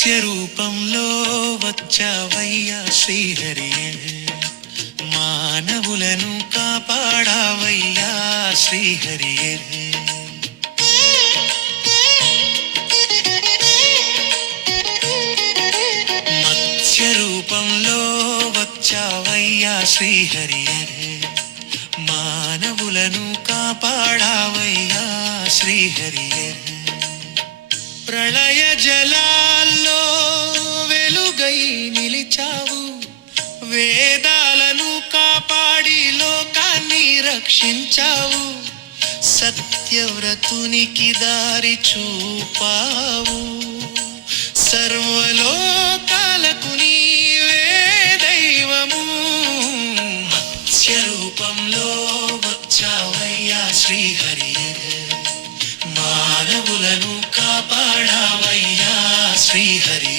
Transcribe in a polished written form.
మత్స్య రూపంలో వచ్చావయ్యా శ్రీహరియే, మానవులను కాపాడావయ్యా శ్రీహరియే. మత్స్య రూపంలో వచ్చావయ్యా శ్రీహరియే, మానవులను కాపాడావయ్యా శ్రీహరియే. ప్రళయ జలాల్లో వెలుగై నిలిచావు, వేదాలను కాపాడి లోకాన్ని రక్షించావు, సత్యవ్రతునికి దారి చూపావు, సర్వలోకాలకు నీవే దైవము. మత్స్య రూపంలో వచ్చావయ్యా శ్రీహరియే, మానవులను కాపాడావయ్యా శ్రీహరి.